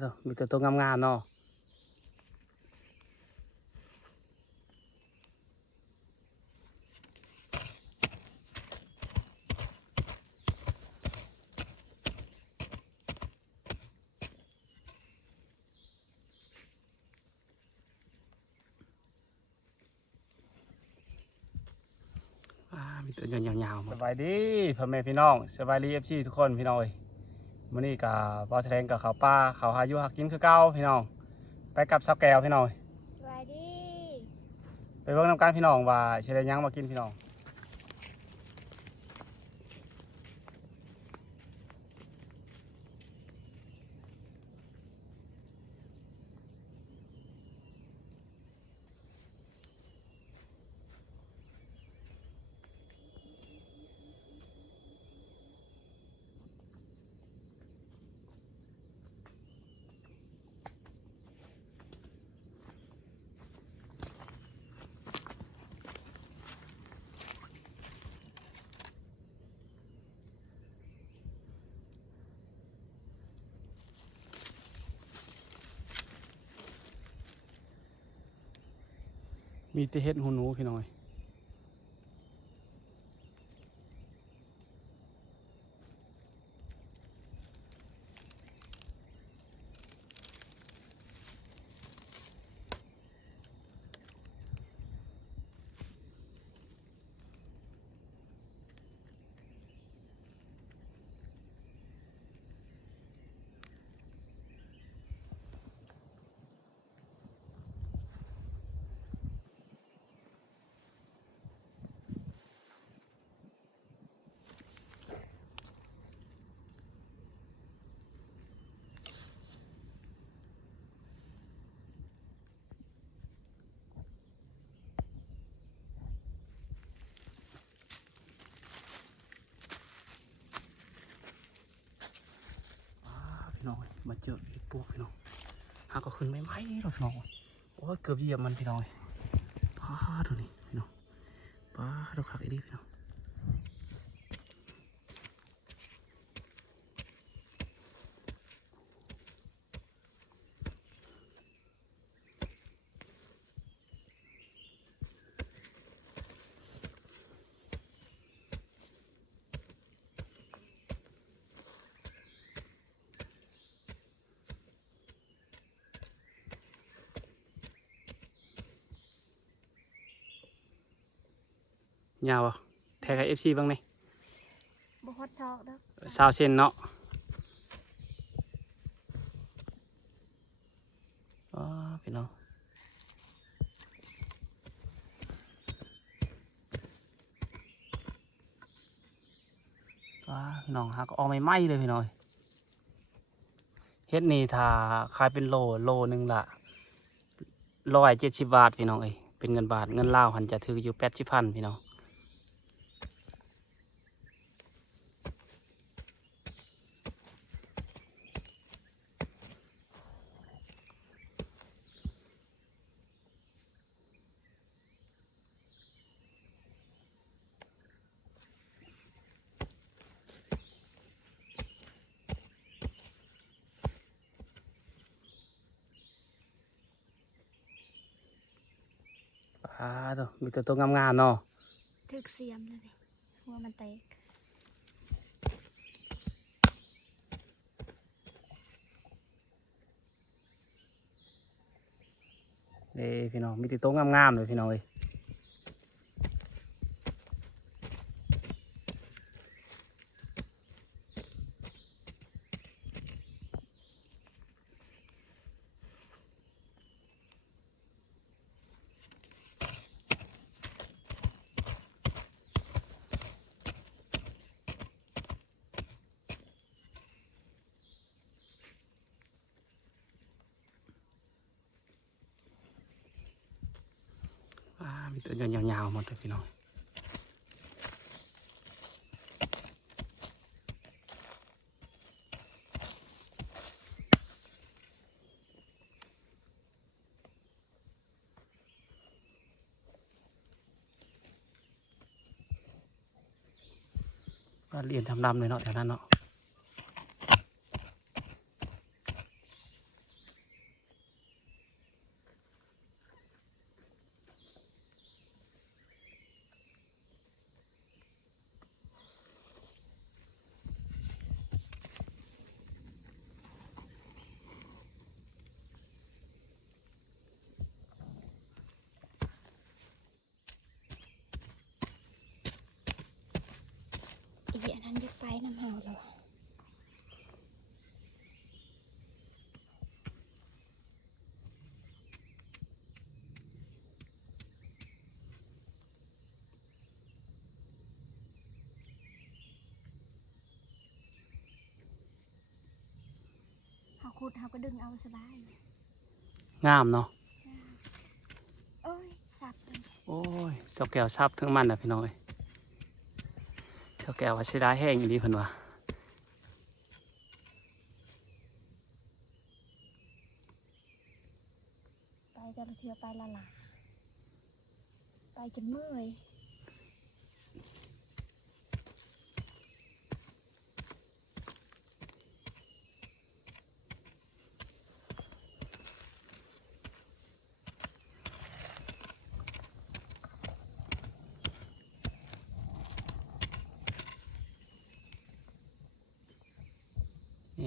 เถอะมีแต่ตัวงามๆเนาะอ่ามีตัวยาวๆสบายดีพ่อแม่พี่น้องสบายดีเอฟซีทุกคนพี่น้องเอ้ย มื้อนี้กับบ่าวแถลงกับเขาวป้าเขาวหาอยู่หากินคือเก่าพี่น้อง ไปกับสาวแก้วพี่น้อง สวัสดี ไปเบิ่งน้ำกันพี่น้องว่าสิได้หยังมากินพี่น้อง มีแต่เฮ็ดหูหนูพี่น้อยอ้า พี่น้องมาเจออีกปูพี่น้องหาก็ขึ้นไม่ไหมหรอกพี่น้องโอ้ยเกือบเหยียบมันพี่น้องป้าดูนี่พี่น้องป้าดูขักอีดีพี่น้อง ยาวอะแท็กเอฟซีบ้างไหมบุฮอตชอกเด้อซาวเซนเนาะอ๋อพี่น้องว้าพี่น้องหักออกไม่ไหมเลยพี่น้องเฮ็ดนี่ถ้าขายเป็นโลโลหนึ่งละร้อยเจ็ดสิบบาทพี่น้องเอ้ยเป็นเงินบาทเงินลาวหันจะถืออยู่แปดสิบพันพี่น้อง อ่าตัว มีแต่ตัวงามๆเนาะถึกเสียมเลยดิหัวมันแตกเอ้พี่น้องมีแต่ตัวงามๆเลยพี่น้องเอ้ย อ่ามีตัวยาวๆหมดเลยพี่น้องก็เรียนทำดำเลยเนาะแถวนั้นเนาะ น้ำเฮาแล้วอะเขาขุดเขาก็ดึงเอาสบายงามเนาะเอ้ยสับเลย โอ้ยเจ้าแก้วซับทั้งมันนะพี่น้องเอ้ยเจ้าแก้วว่าสิได้แห้งอยู่ดีเพิ่นว่าไปจะเทียวไปละหล่ะไปจนเมื่อย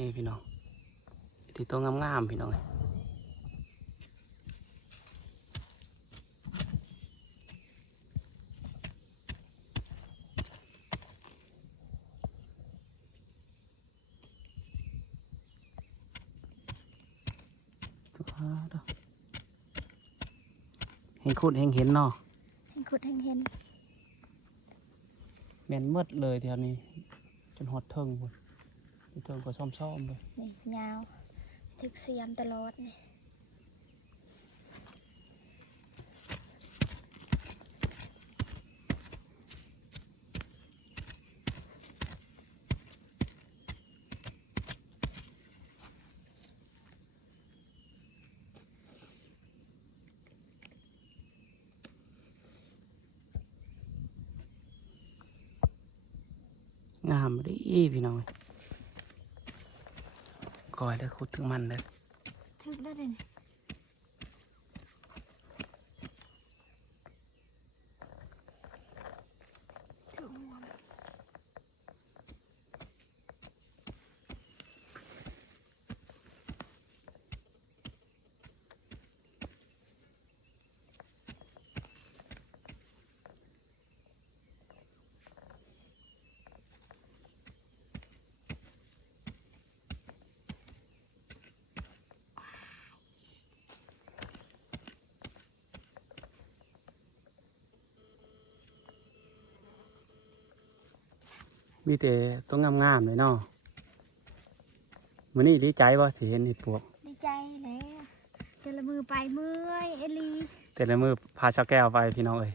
นี่พี่น้องที่ตัวงามๆพี่น้องเอ้ยตุ๊กตาเด้อเห็นคุดเห็นเห็นเนาะเห็นขุดเห็นเห็นแม่นหมืดเลยแถวนี้ จนหอดเทิงพุ่น เทิงก็ซ่อมๆเลยนี่ยาวถึกเสียมตลอดนี่งามบ่ดีพี่น้องค อยเด้อขุดถึงมันเด้อถึงได้เลย มีแต่ตัวงามๆเลยเนาะมื้อนี้ดีใจบ่ที่เห็นเห็ดปวก ดีใจแล้วเจละมือไปเมื่อยเอลีแต่ละมือพาชาวแก้วไปพี่น้องเอ้ย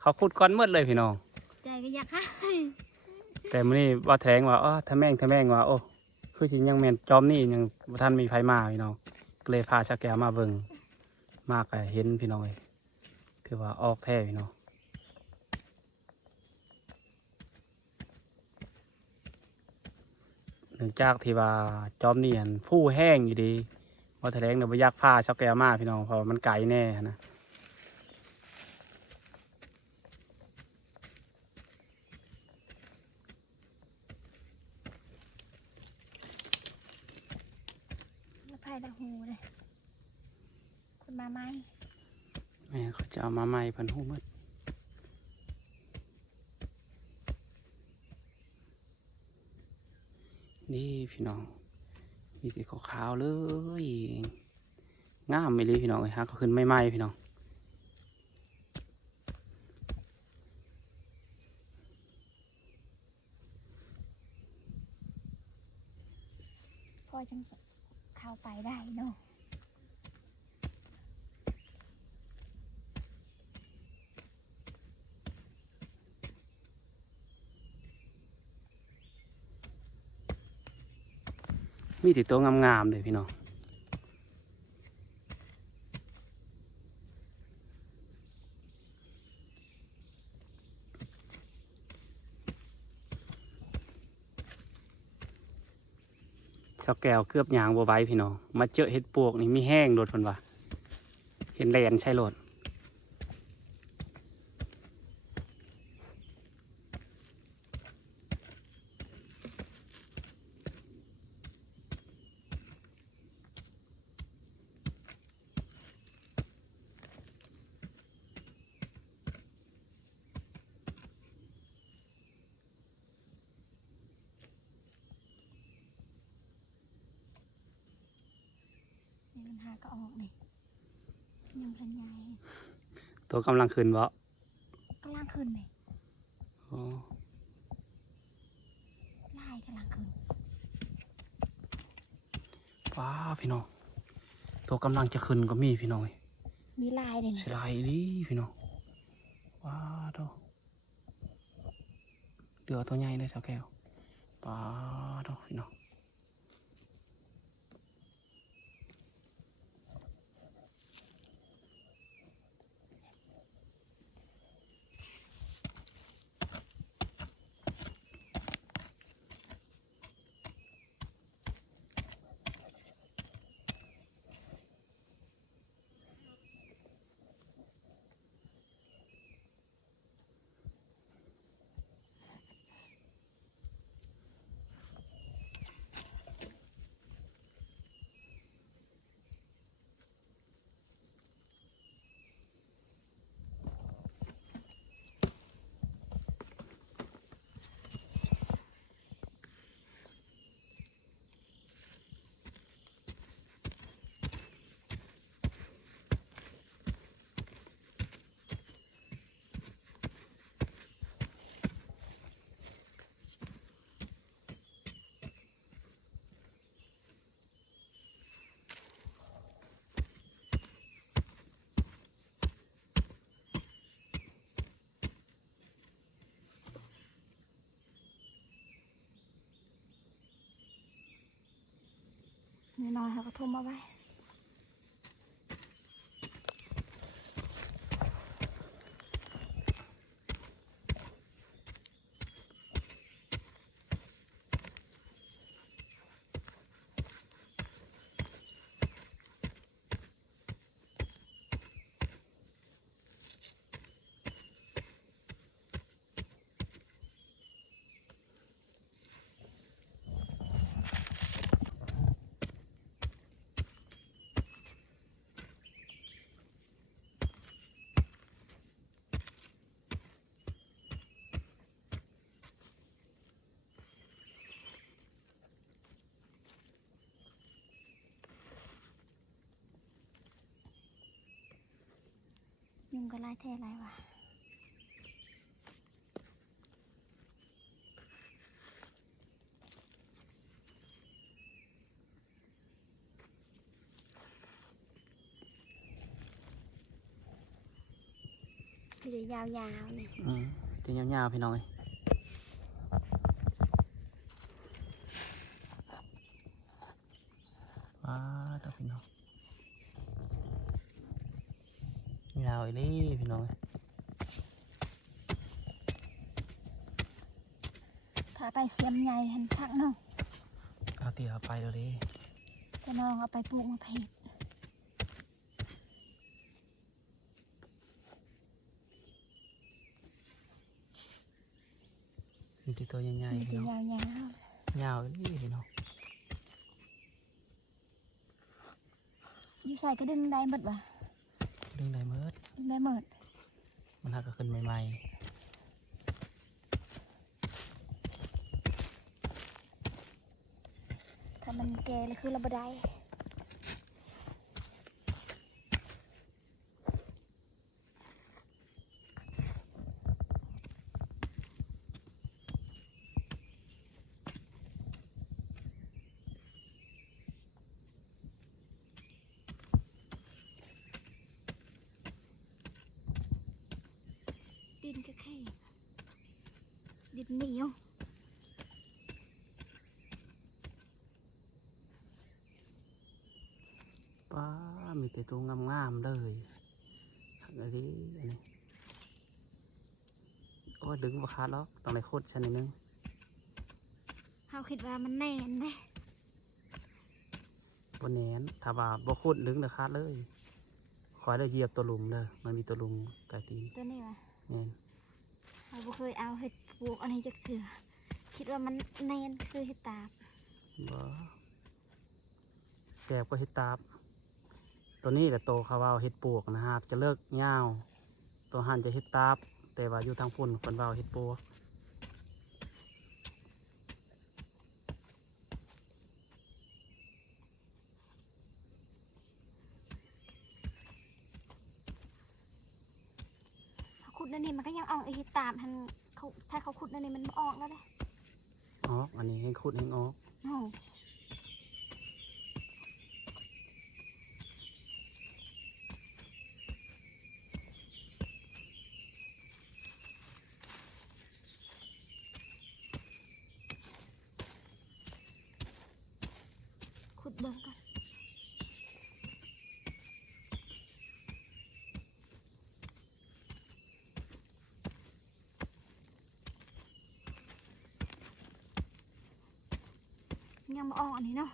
เขาขุดก้อนมืดเลยพี่น้องใจก็อยากให้แต่มื้อนี้ว่าแถลงว่าอ๋อถ้าแม่งถ้าแม่งว่าโอ้คือสิยังแม่นจอมนี่ยังบ่ทันมีไผมาพี่น้องก็เลยพาชาวแก้วมาเบิ่งมากก็เห็นพี่น้องเอ้ยถือว่าออกแท้พี่น้อง เนื่องจากที่ว่าจอมนี่อันผู้แห้งอยู่ดีว่าแถลงเนี่ยบ่อยากพาชาวแก้วมาพี่น้องเพราะว่ามันไกลแน่นะแล้วไผ่ดาหูเลยคุณมาไหมแม่เขาจะเอามาใหม่เพันหูหมด นี่พี่น้องมีสีขาวๆเลยงามไม่เลยพี่น้องเลยฮะก็ขึ้นไม่ไหม้พี่น้อง พ่อจังเข้าไปได้เนาะ มีแต่ตัวงามๆเลยพี่น้องเจ้าแก้วเกือบยางบัวใบพี่น้อง มาเจอเห็ดปวกนี่มีแห้งโดดพันว่าเห็นแลนใช่โหลด ตัวกำลังขึ้นบ่กำลังขึ้นนี่อ๋อลายกำลังขึ้นว้าพี่น้องตัวกำลังจะขึ้นก็มีพี่น้องมีลายเลยเสีนะยดายดิพี่น้องว้าดอกเดือตัวใหญ่เลยเจ้าแก้วว้าดอกพี่น้อง จะยาวๆนี่อืมจะยาวๆพี่น้องเอ้ยว้าดอกพี่น้องยาวอีหลีพี่น้องเอ้ยถ้าไปเสียมใหญ่หันพักเนาะเอาเตี๋ยเอาไปแล้วดิจะน้องเอาไปปลูกมะเผ็ดมี ต่ตัวใหญ่มันๆพี่จะน้องยาวยาวอีหลีพี่น้องๆอยู่ใส่ก็ดึงได้หมดวะดึงได้เมิดดึงได้หมดมันหักก็ขึ้นใหม่ถ้ามันแก่เลยคือเราบ่ได้ เหนียวๆป้ามีแต่ตัวงามๆเลยหักอะไรอันนี้โอ้ยดึงบ่ขาดหรอกต้องได้โคตรชั้นนิดนึงเขาคิดว่ามันแน่นไหมบนแหนนถ้าว่าบ่โคตรดึงเด้อขาดเลยขอให้ได้เหยียบตัวหลุมเด้อมันมีตัวหลุมไก่ตีนตัวนี้วะแม่นเราบ่เคยเอาเห็ด ปลูกอันนี้จะคือคิดว่ามันแน่นคือเห็ดตาบบ่แสบก็เห็ดตาบ ตัวนี้แต่โตคาวาวเห็ดปลวกนะฮะจะเลิกเง้าตัวหันจะเห็ดตาบ แต่ว่าอยู่ทางฝุ่นคนเบาเห็ดปลวกขุดนั่นนี่มันก็ยังเอาไอ้ตาบทัน เขาถ้าเขาขุดนั่นนี่มันบ่ออกแล้วเลยออกอันนี้ให้ขุดให้ออก โอ้ขุดเบิ่งก่อนยังบ่ออกอั นนี้เนาะ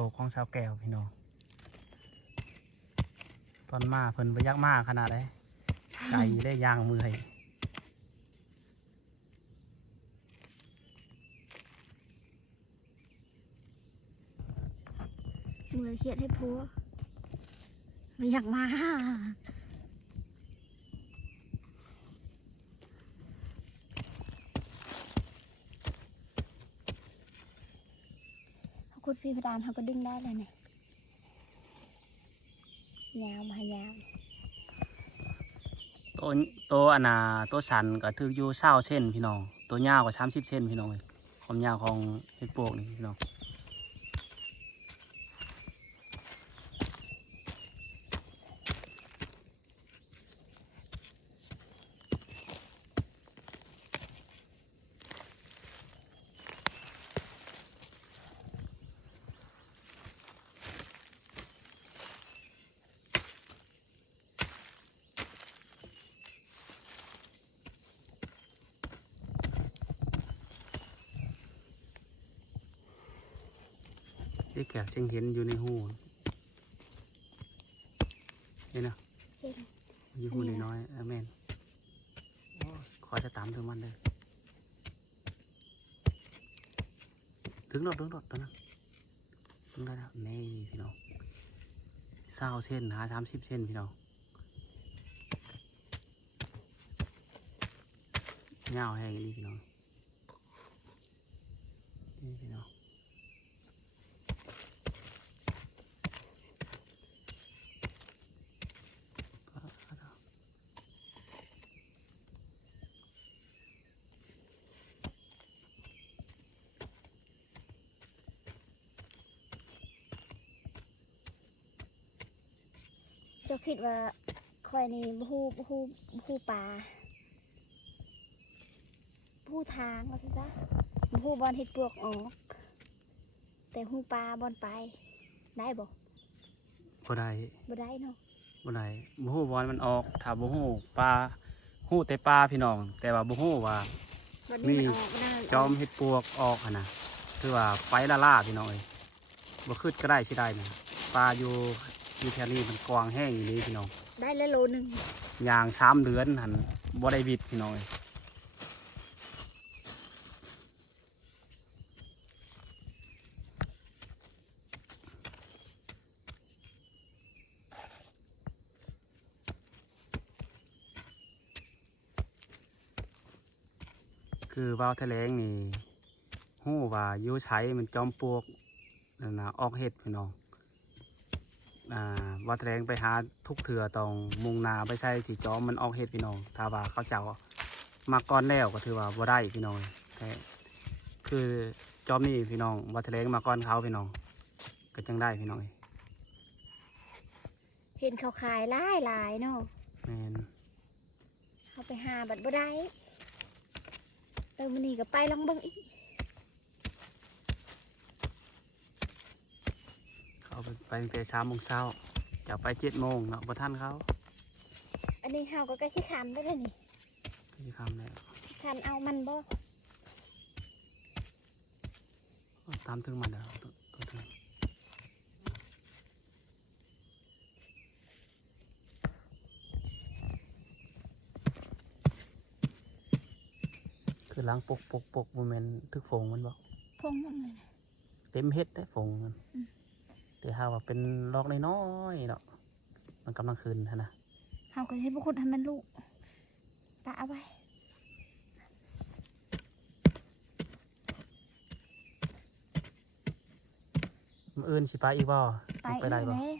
โศกของชาวแก้วพี่น้องตอนมาเพิ่นไปยักมาขนาดไหนไก่ได้ย่างมือให้มือเขียดให้พัวไม่อยากมา ขุดฟีพดานเขาก็ดึงได้เลยนะยาวมายาวตัวตัวอันน่ะตัวสันก็ถืออยู่เศร้าเส้นพี่น้อง ตัวยาวกว่าสามสิบเส้นพี่น้องเลยความยาวของเห็ดปวกนี่พี่น้อง จึงเห็นอยู่ในหูเห็นอยู่หูน้อยๆเออแม่นคอจะตามถึงมันเลยถึงรถถึงรถตอนนั้นถึงได้แล้วนี่พี่น้องเศร้าเส้นหาสามสิบเส้นพี่น้องเงาวแห้งอย่างนี้พี่น้องนี่พี่น้อง เจ้า คิดว่าคอยนี่บฮูบฮูบฮูปลาบฮูทางว่าสิจ๊ะบฮูบอลเห็ดปวกออก แต่ฮูปลาบอลไป ได้บ่บ่ได้บ่ได้เนาะบ่ได้บ่ฮู้บอลมันออกถ้าบ่ฮู้ปลาฮู้แต่ปลาพี่น้อง แต่ว่าบ่ฮู้ว่าบัดมีนี้มันออกมันนั่นจอมเฮ็ดปวกออกหั่นน่ะคือว่าไปละล่าพี่น้องเอ้ยบ่คืดก็ได้สิได้นะปลาอยู่ มีแครี่มันกวางแห้งอย่างนี้พี่น้องได้แล้วโลหนึ่งยางสามเดือนหันบ่ไดวิดพี่น้องคือว่าวทะเลงนี่หู้ว่ายูใช้มันจอมปลวกนะออกเห็ดพี่น้อง ว่าวแถลงไปหาทุกเถื่อต้องมุงหนาไปใช้ที่จอมมันออกเห็ดพี่น้องถ้าว่าเขาเจ้ามาก่อนแล้วก็ถือว่าบ่ได้พี่น้องแต่คือจอมนี่พี่น้องว่าวแถลงมาก่อนเขาพี่น้องก็จังได้พี่น้องเห็นเขาขายหลายหลายๆเนาะแมนเขาไปหาบัดบ่ได้เออมันนี่ก็ไปลองเบิ่งอีก เขาไปไปตั้งแต่เช้าโมงเช้าจะไปเจ็ดโมงเนาะบ่ท่านเขาอันนี้เฮาก็ใกล้สิคันได้แล้วนี่ก็จะทำแล้วคันเอามันบ่ตามถึงมาแล้วตัวตัวถึงคือล้างปกปกปกโมเมนทึกฟงมันบอกพงมันเลยนะเต็มเฮ็ดได้ฟงมัน อืมแต่ถ้าว่าเป็นลอกน้อยๆเนาะมันกำลังคืนหั้นนะเฮาก็สิบ่ขุดให้มันลูกปะเอาไว้มืออื่นสิไปอีกบ่ไปไปได้บ่เลย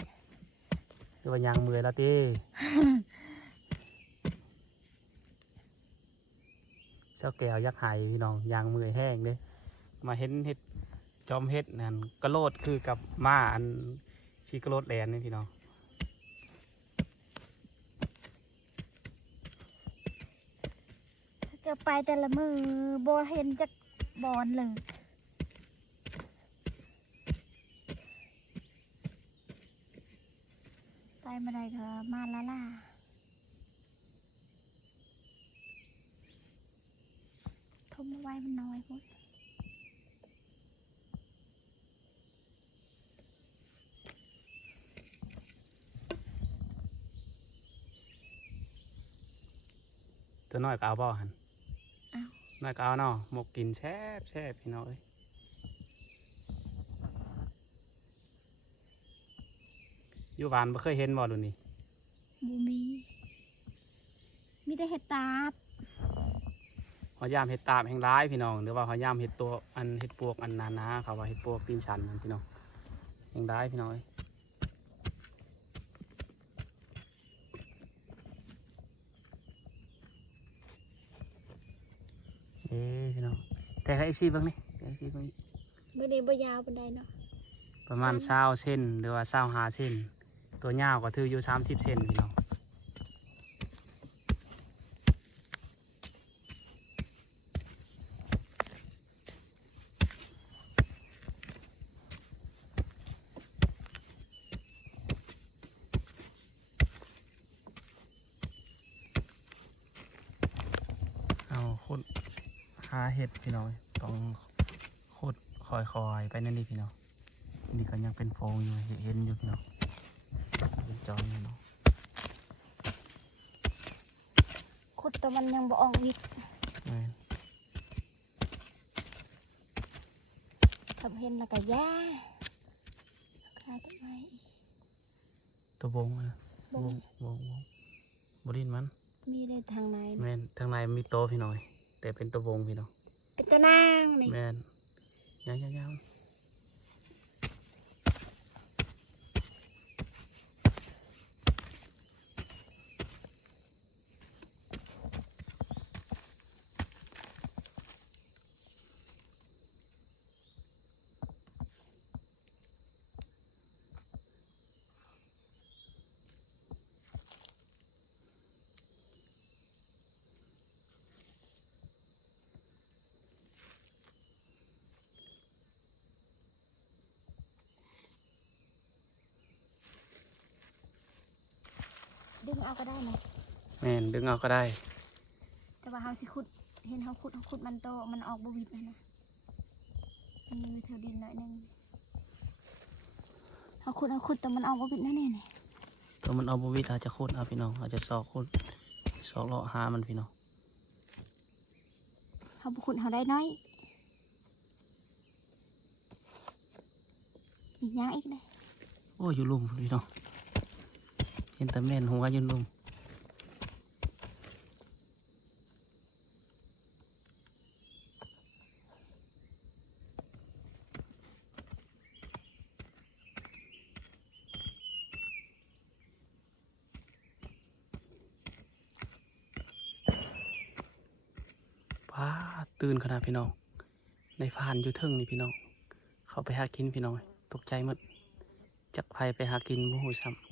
หรือว่ายางมือแล้วตีเจ้าแก้วยักษ์ไหายพี่น้องยางมือแห้งเด้มาเห็นเห็ด จอมเห็ดนั่นกระโลดคือกับม้าอันที่กระโลดแลนนี่พี่น้องถ้าเกิดไปแต่ละมือบ่เห็นจักบอนเลยไปมาได้ก็มาละล่าทมเอาไว้มันน้อยพุ่ ตัวน้อยก็เอาบ่หันเอาน้อยก็เอาเนาะหมกกินแซ่บแซ่บพี่น้องเอ้ยอยู่บ้านบ่เคยเห็นบ่ดูนี่บูมีมีแต่เห็ดตาบหอยามเห็ดตาบแห่งร้ายพี่น้องหรือว่าหอยามเห็ดตัวอันเห็ดปวกอันนานาเขาว่าเห็ดปวกตีนชันนั่นพี่น้องแห่งร้ายพี่น้องเอ้ยเอ้ยพี่น้อง แต่ถ้าเอฟซีเบ้างนี่แต่เอฟซีเบ้างนี่เมื่อนี้บ่ยาวปานใดเนาะประมาณเศร้าเส้นหรือว่าเศร้าหาเส้น ตัวยาวก็ถืออยู่สามสิบเซนพี่น้องาเห็ดพี่น้องต้องขุดคอยๆไปนั่นนี่พี่น้องนี่ก็ยังเป็นโพรงอยู่เห็นอยู่พี่น้องเป็นจอมอยู่เนาะขุดแต่มันยังบ่ออกวิกแม่นทำเห็นแล้วก็ย่าคลายต้นไม้ตัววงนะบ่วงวงวงบรินมัน มีได้ทางไหนแม่นทางในมีโตพี่น้อย แต่เป็นตัววงพี่น้องเป็นตะนางนี่แม่นยาวย เอาก็ได้นะแม่นดึงเอาก็ได้ แต่ว่าเฮาสิขุด เห็นเฮาขุดเฮาขุดมันโต มันออกบ่วิดนะนะมันมีแถวดินหน่อยหนึงเฮาขุดเฮาขุดแต่มันออกบ่วิดนั่นนี่นี่ตัวมันเอาบวิทอาจจะโคตรเอาพี่น้องอาจจะซอกโคตรซอกเลาะหามันพี่น้องเฮาบ่ขุดเฮาได้น้อย อีกอย่างอีกเลยโอ้ยอยู่ลุ่มพี่น้อง เห็นตำแหน่นหัวยืนลุงว้าตื่นขนาดพี่น้อง ในพานอยู่ทึ่งนี่พี่น้อง เขาไปหากินพี่น้อง ตกใจหมดจักภัไปหากินมูหูซ้ำ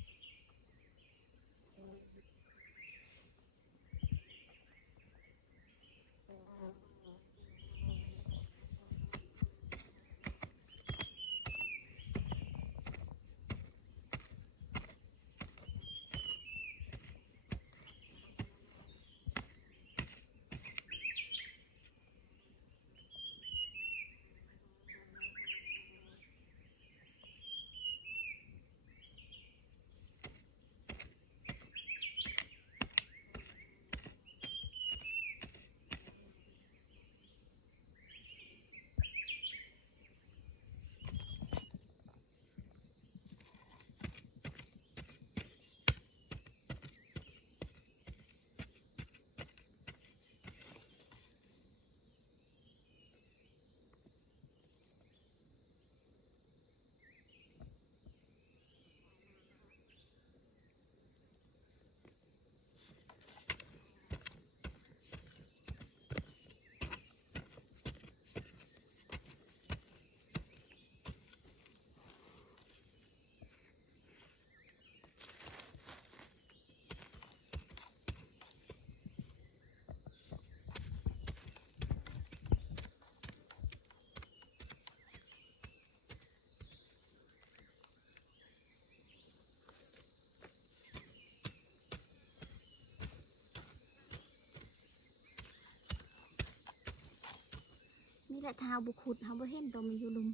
แหละเท้าบุขุดเขาบ่เห็นตัวมันอยู่ลุม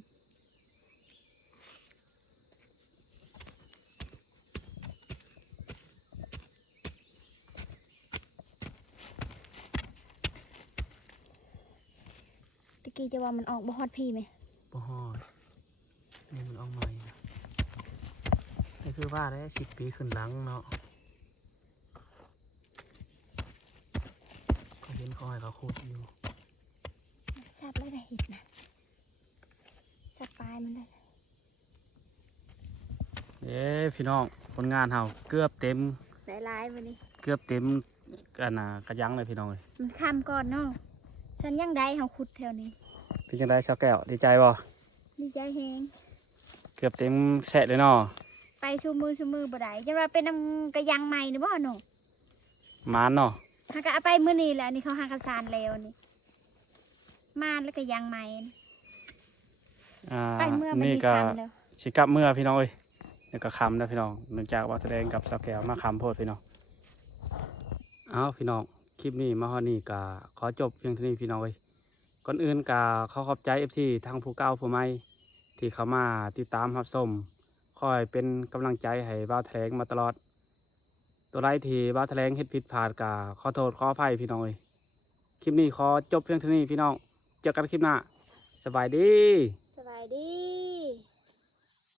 ตะกี้จะว่ามันออกบ่ฮอดพี่ไหมบ่ฮอดนี่มันออกใหม่นี่คือว่าได้สิบปีขึ้นหลังเนาะก็เห็นเขาให้เขาขุดอยู่ สับแล้วได้เห็ดนะสับปลายมันได้ เอ้ พี่น้องผลงานเฮาเกือบเต็มได้ลายวันนี้เกือบเต็มกันนะกระยังเลยพี่น้องเลยมันข้ามก่อนเนาะฉันยังได้เขาขุดแถวนี้เป็นจังไดชาวแก้วดีใจบ่ดีใจแฮงเกือบเต็มแสะเลยเนาะไปชูมือชูมือบ่ได้จะว่าเป็นน้ำกระยังใหม่นี่บ่หนูมานเนาะหากะเอาไปมื้อนี้แหละนี่เขาหากระสานแล้วนี่มาแล้วก็ยังใหม่อ่าไปเมื่อมันนี่มีก็คำแล้วสิกลับเมื่อพี่น้องเอ้ย เดี๋ยวก็คำนะพี่น้องเนื่องจากว่าแสดงกับชาวแก้วมาคำโพดพี่น้องเอาพี่น้องคลิปนี้มาฮอนี่ก็ขอจบเพียงเท่านี้พี่น้องเอ้ยก่อนอื่นก็ขอขอบใจ FC ทางผู้เก่าผู้ใหม่ที่เข้ามาติดตามรับชมคอยเป็นกำลังใจให้บ้าแถลงมาตลอด ตัวไรที่บ้าแถลงเฮ็ดผิดพลาดก็ขอโทษขออภัยพี่น้องเอ้ยคลิปนี้ขอจบเพียงเท่านี้พี่น้องเจอกันคลิปหน้าสบายดี สบายดี